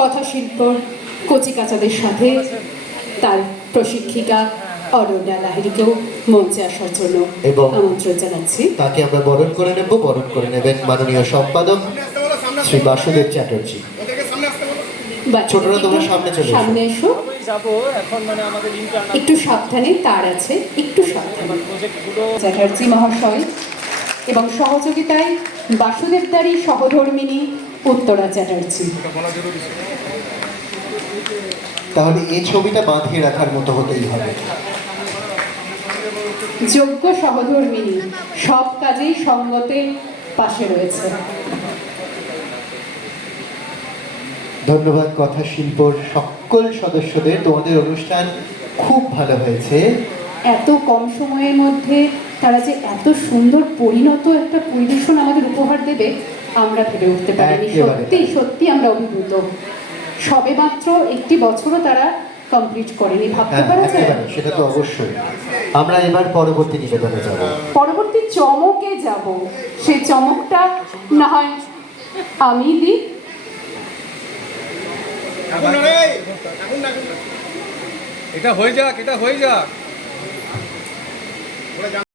কথাশিল্প কচিকাচাদের সাথে তার প্রশিক্ষিকা অরণ্যা লাহিড়ীকেও মঞ্চে আসার জন্য আমন্ত্রণ জানাচ্ছি। তাকে আমরা বরণ করে নেব। বরণ করে নেবেন মাননীয় সম্পাদক শ্রী বাসুদেব চ্যাটার্জি। ছোটরা তোমরা সামনে এসো। একটু সাবধানে, তার আছে, একটু সাবধানে। চ্যাটার্জি মহাশয় এবং সহযোগিতায় বাসুদেবদারী সহধর্মিনী উত্তরা চ্যাটার্জি। তাহলে এই ছবিটা বাঁধিয়ে রাখার মতো হতেই হবে। যোগ্য সহধর্মিনী, সব কাজেই সঙ্গতে পাশে রয়েছে। ধন্যবাদ কথা শিল্পর সকল সদস্যদের। তোমাদের অনুষ্ঠান খুব ভালো হয়েছে। এত কম সময়ের মধ্যে তারা যে এত সুন্দর পরিণত একটা পরিবেশন আমাদের উপহার দেবে আমরা ভেবে উঠতে পারিনি। সত্যি সত্যি আমরা অভিভূত। সবে মাত্র একটি বছরও তারা কমপ্লিট করেনি, ভাবতে পারা যায়? সেটা তো অবশ্যই। আমরা এবার পরবর্তী নিবেদনে যাব, পরবর্তী চমকে যাব। সেই চমকটা না হয় আমি দিই। এটা হয়ে যাক।